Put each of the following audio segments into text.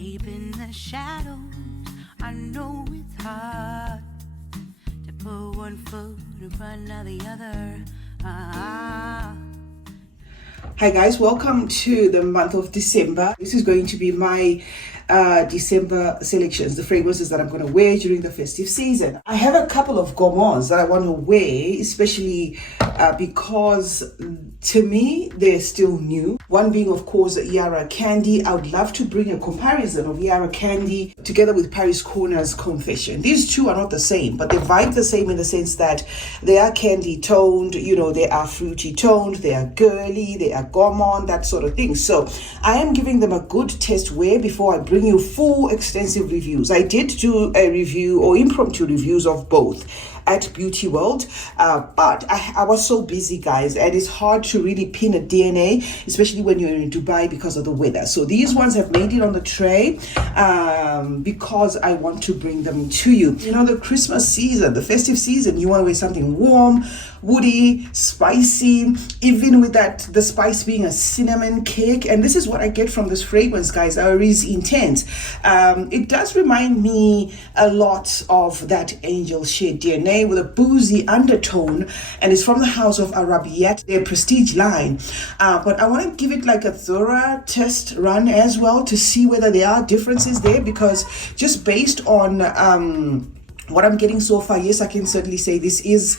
Deep in the shadows, I know it's hard to put one foot in front of the other. Hi guys, welcome to the month of December. This is going to be my December selections, the fragrances that I'm going to wear during the festive season. I have a couple of gourmands that I want to wear, especially because to me they're still new. One being, of course, Yara Candy. I would love to bring a comparison of Yara Candy together with Paris Corner's Confession. These two are not the same, but they vibe the same in the sense that they are candy toned, they are fruity toned, they are girly, they are gourmand, that sort of thing. So I am giving them a good test wear before I bring you full extensive reviews. I did do a review or impromptu reviews of both at Beauty World, but I was so busy, guys, and it's hard to really pin a DNA, especially when you're in Dubai because of the weather. So these ones have made it on the tray because I want to bring them to you. The Christmas season, the festive season, you want to wear something warm, woody, spicy, even with the spice being a cinnamon cake. And this is what I get from this fragrance, guys. Is intense. It does remind me a lot of that Angel Shade DNA with a boozy undertone, and it's from the house of Arabiat, their prestige line. But I want to give it like a thorough test run as well to see whether there are differences there, because just based on what I'm getting so far, yes, I can certainly say this is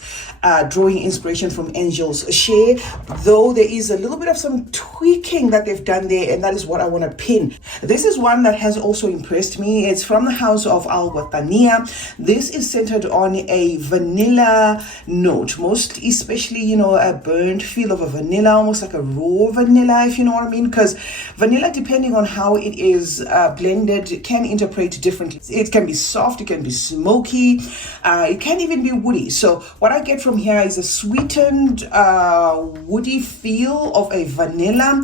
drawing inspiration from Angel's Share, though there is a little bit of some tweaking that they've done there, and that is what I want to pin. This is one that has also impressed me. It's from the house of Al Watania. This is centered on a vanilla note, most especially, a burnt feel of a vanilla, almost like a raw vanilla, if you know what I mean, because vanilla, depending on how it is blended, can interpret differently. It can be soft, it can be smoky, it can even be woody. So what I get from here is a sweetened woody feel of a vanilla.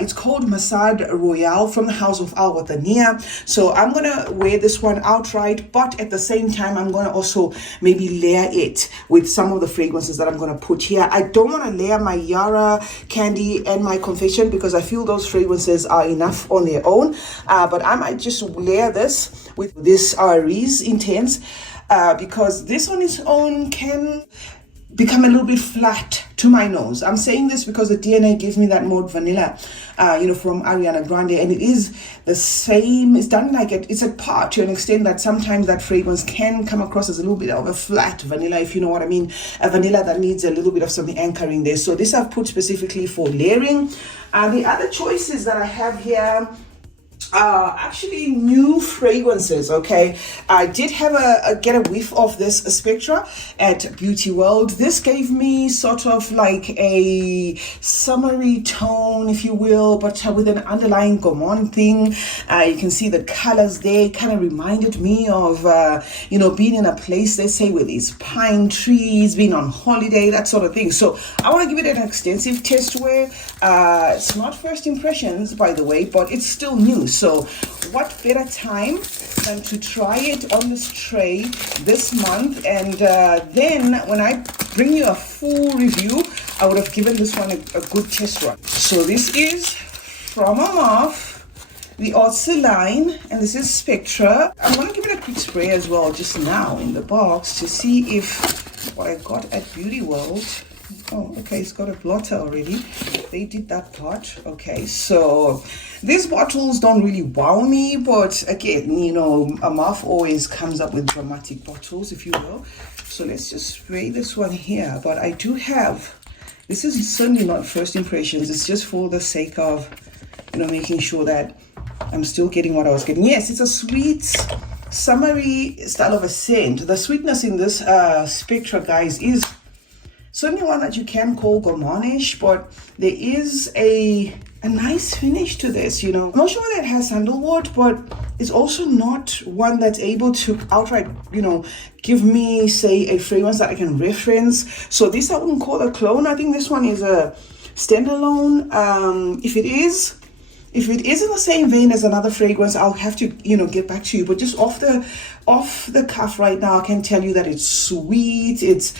It's called Masad Royale from the house of Al Watania. So I'm gonna wear this one outright, but at the same time I'm gonna also maybe layer it with some of the fragrances that I'm gonna put here. I don't want to layer my Yara Candy and my Confession because I feel those fragrances are enough on their own, but I might just layer this with this Riz Intense, because this on its own can become a little bit flat to my nose. I'm saying this because the DNA gives me that more vanilla, from Ariana Grande, and it is the same. It's done like it's a part to an extent that sometimes that fragrance can come across as a little bit of a flat vanilla, if you know what I mean. A vanilla that needs a little bit of something anchoring there. So this I've put specifically for layering. The other choices that I have here actually new fragrances. Okay, I did have get a whiff of this Spectra at Beauty World. This gave me sort of like a summery tone, if you will, but with an underlying gourmand thing. You can see the colors there kind of reminded me of being in a place, let's say, with these pine trees, being on holiday, that sort of thing. So I want to give it an extensive test wear. It's not first impressions, by the way, but it's still new. So what better time than to try it on this tray this month, and then when I bring you a full review, I would have given this one a good test run. So this is from Amaf, the Otzi line, and this is Spectra. I'm going to give it a quick spray as well just now in the box to see if what I got at Beauty World. Oh, okay, it's got a blotter already. They did that part. Okay, so these bottles don't really wow me, but again, Amaf always comes up with dramatic bottles, if you will. So let's just spray this one here. But I do have, this is certainly not first impressions. It's just for the sake of, making sure that I'm still getting what I was getting. Yes, it's a sweet, summery style of a scent. The sweetness in this Spectra, guys, is certainly one that you can call gourmandish, but there is a nice finish to this, I'm not sure whether it has sandalwood, but it's also not one that's able to outright, give me, say, a fragrance that I can reference. So this I wouldn't call a clone. I think this one is a standalone. If it is, If it is in the same vein as another fragrance, I'll have to, get back to you. But just off the cuff right now, I can tell you that it's sweet, it's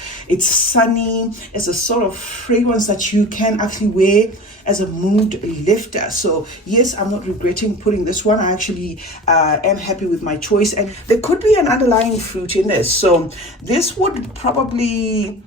sunny, it's a sort of fragrance that you can actually wear as a mood lifter. So yes, I'm not regretting putting this one. I actually am happy with my choice, and there could be an underlying fruit in this. So this would probably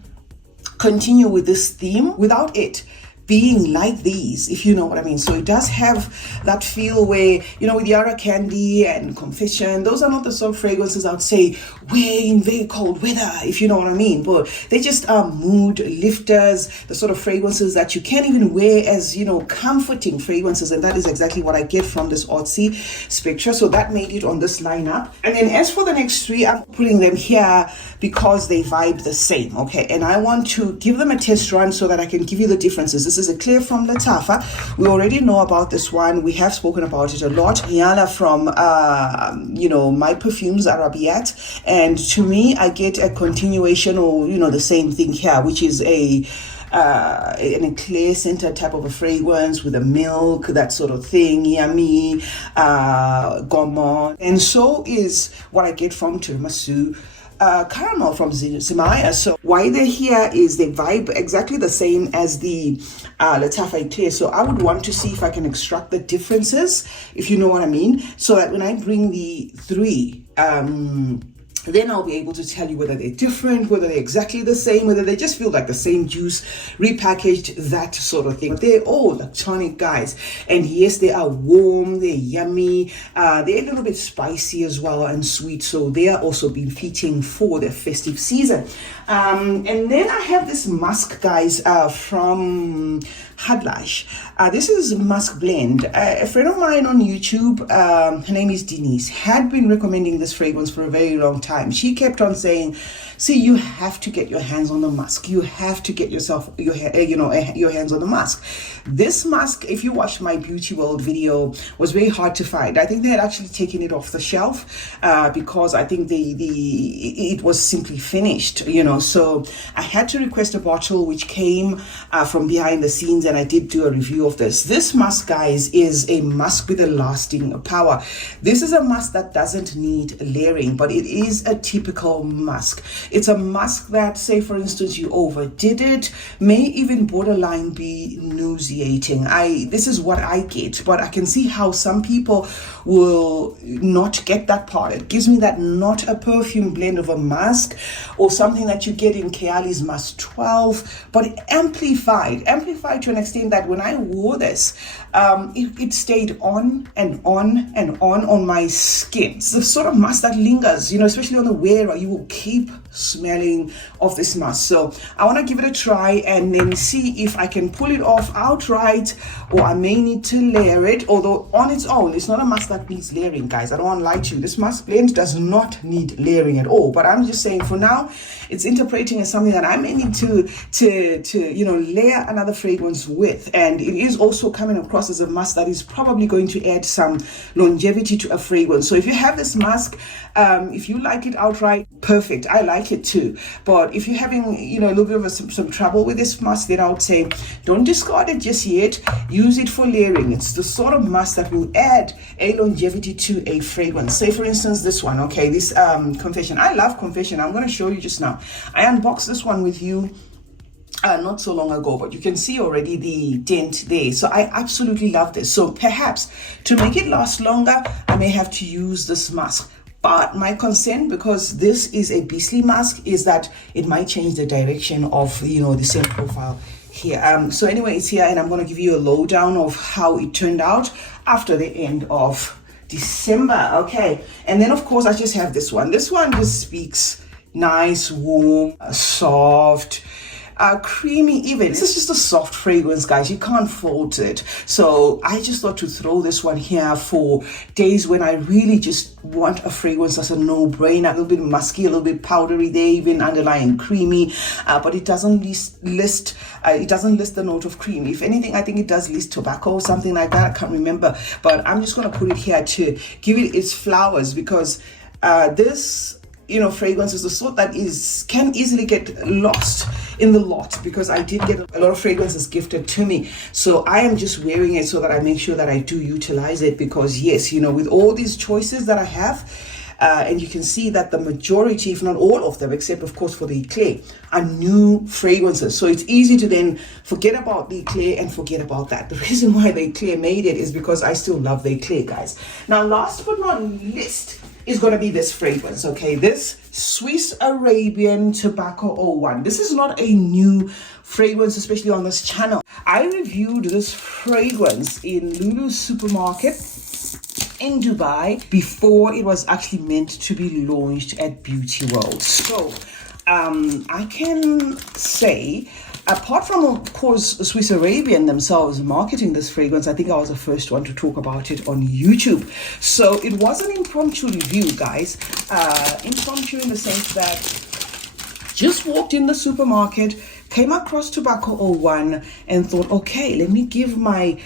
continue with this theme without it being like these, if you know what I mean. So it does have that feel where, with Yara Candy and Confession, those are not the sort of fragrances I would say wear in very cold weather, if you know what I mean. But they just are mood lifters, the sort of fragrances that you can't even wear as, comforting fragrances. And that is exactly what I get from this Otzi Spectra. So that made it on this lineup. And then as for the next three, I'm putting them here because they vibe the same, okay? And I want to give them a test run so that I can give you the differences. This is a Clear from Latafa. We already know about this one. We have spoken about it a lot. Niala from, my Perfumes Arabiat. And to me, I get a continuation or, the same thing here, which is an eclair center type of a fragrance with a milk, that sort of thing, yummy, gourmand. And so is what I get from Tiramisu caramel from Zimaya. So why they're here is they vibe exactly the same as the Latafa Eclair. So I would want to see if I can extract the differences, if you know what I mean, so that when I bring the three, then I'll be able to tell you whether they're different, whether they're exactly the same, whether they just feel like the same juice, repackaged, that sort of thing. They're all lactonic, guys. And yes, they are warm, they're yummy, they're a little bit spicy as well and sweet. So they are also been fitting for the festive season. And then I have this musk, guys, from Hadlash. This is musk blend. A friend of mine on YouTube, her name is Denise, had been recommending this fragrance for a very long time. She kept on saying, see, you have to get your hands on the musk. You have to get yourself your hands on the musk. This musk, if you watched my Beauty World video, was very hard to find. I think they had actually taken it off the shelf because I think it was simply finished, So I had to request a bottle which came from behind the scenes, and I did do a review of this. This musk, guys, is a musk with a lasting power. This is a musk that doesn't need layering, but it is a typical musk. It's a musk that, say for instance, you overdid it, may even borderline be nauseating. This is what I get, but I can see how some people will not get that part. It gives me that not a perfume blend of a musk or something that you get in Kayali's Musk 12, but amplified to an extent that when I wore this, it stayed on and on and on my skin. It's the sort of musk that lingers, especially on the wearer. You will keep smelling of this musk. So I want to give it a try and then see if I can pull it off outright, or I may need to layer it, although on its own it's not a musk that needs layering, guys. I don't want to lie to you. This musk blend does not need layering at all, but I'm just saying for now it's interpreting as something that I may need to layer another fragrance with. And it is also coming across as a musk that is probably going to add some longevity to a fragrance. So if you have this musk, if you like it outright, perfect. I like it too. But if you're having a little bit of some trouble with this musk, then I would say don't discard it just yet. Use it for layering. It's the sort of musk that will add a longevity to a fragrance. Say for instance this one, okay, this Confession. I love Confession. I'm going to show you just now. I unboxed this one with you not so long ago, but you can see already the dent there. So I absolutely love this. So perhaps to make it last longer, I may have to use this musk. But my concern, because this is a beastly musk, is that it might change the direction of the scent profile here. So anyway, it's here, and I'm going to give you a lowdown of how it turned out after the end of December. Okay, and then of course I just have this one. This one just speaks nice, warm, soft, creamy even. This is just a soft fragrance, guys. You can't fault it. So I just thought to throw this one here for days when I really just want a fragrance that's a no-brainer. A little bit musky, a little bit powdery there, even underlying creamy, but it doesn't list the note of cream. If anything, I think it does list tobacco or something like that. I can't remember, but I'm just going to put it here to give it its flowers, because this fragrances, the sort that can easily get lost in the lot, because I did get a lot of fragrances gifted to me. So I am just wearing it so that I make sure that I do utilize it, because yes, with all these choices that I have, and you can see that the majority, if not all of them, except of course for the Eclair, are new fragrances. So it's easy to then forget about the Eclair and forget about that. The reason why the Eclair made it is because I still love the Eclair, guys. Now, last but not least is going to be this fragrance, okay? This Swiss Arabian Tobacco 01. This is not a new fragrance, especially on this channel. I reviewed this fragrance in Lulu's supermarket in Dubai before it was actually meant to be launched at Beauty World. So I can say, apart from, of course, Swiss Arabian themselves marketing this fragrance, I think I was the first one to talk about it on YouTube. So it was an impromptu review, guys. Impromptu in the sense that just walked in the supermarket, came across Tobacco 01 and thought, okay, let me give my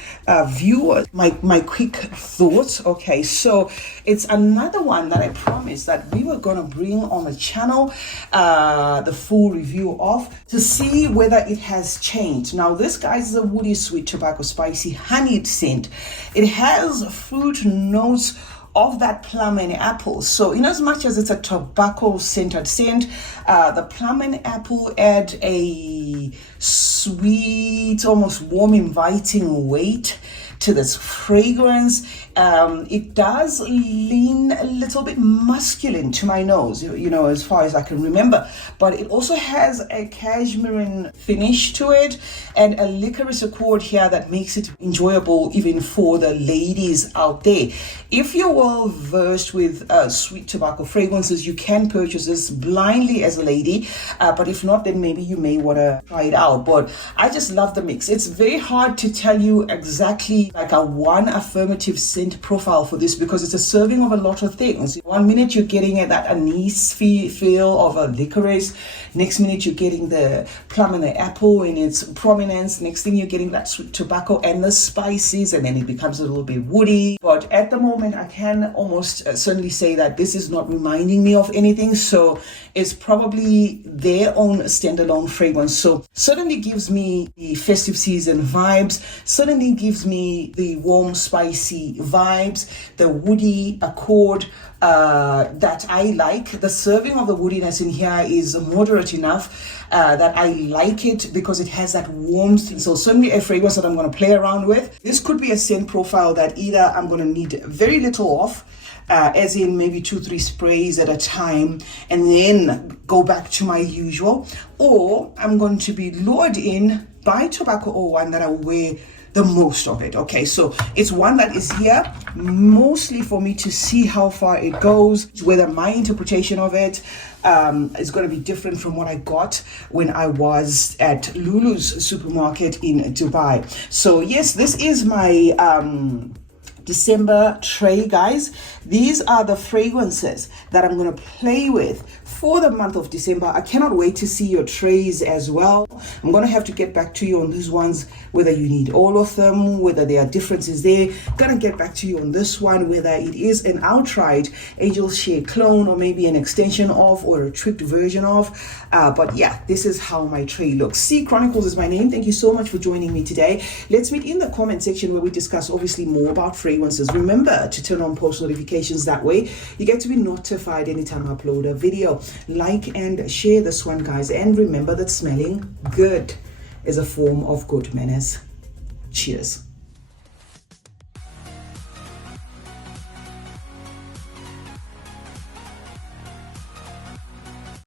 viewers my quick thoughts. Okay, so it's another one that I promised that we were going to bring on the channel the full review of, to see whether it has changed. Now, this, guys, is a woody sweet tobacco spicy honeyed scent. It has fruit notes of that plum and apple. So in as much as it's a tobacco centered scent, the plum and apple add a sweet, almost warm, inviting weight to this fragrance. It does lean a little bit masculine to my nose, as far as I can remember, but it also has a cashmere finish to it and a licorice accord here that makes it enjoyable even for the ladies out there. If you're well versed with sweet tobacco fragrances, you can purchase this blindly as a lady, but if not, then maybe you may want to try it out. But I just love the mix. It's very hard to tell you exactly like a one affirmative scent profile for this, because it's a serving of a lot of things. 1 minute you're getting that anise feel of a licorice, next minute you're getting the plum and the apple in its prominence, next thing you're getting that sweet tobacco and the spices, and then it becomes a little bit woody. But at the moment I can almost certainly say that this is not reminding me of anything, so it's probably their own standalone fragrance. So certainly gives me the festive season vibes, certainly gives me the warm spicy vibes, the woody accord that I like. The serving of the woodiness in here is moderate enough that I like it, because it has that warmth. So certainly a fragrance that I'm going to play around with. This could be a scent profile that either I'm going to need very little of, as in maybe 2-3 sprays at a time, and then go back to my usual, or I'm going to be lured in by Tobacco 01 that I will wear the most of it. Okay, so it's one that is here mostly for me to see how far it goes, whether my interpretation of it is going to be different from what I got when I was at Lulu's supermarket in Dubai. So yes, this is my December tray, guys. These are the fragrances that I'm going to play with for the month of December. I cannot wait to see your trays as well. I'm going to have to get back to you on these ones, whether you need all of them, whether there are differences there. Going to get back to you on this one, whether it is an outright Angel Share clone or maybe an extension of or a tricked version of. But yeah, this is how my tray looks. CeeChronicles is my name. Thank you so much for joining me today. Let's meet in the comment section where we discuss obviously more about fragrances. Remember to turn on post notifications. That way you get to be notified anytime I upload a video. Like and share this one, guys, and remember that smelling good is a form of good manners. Cheers.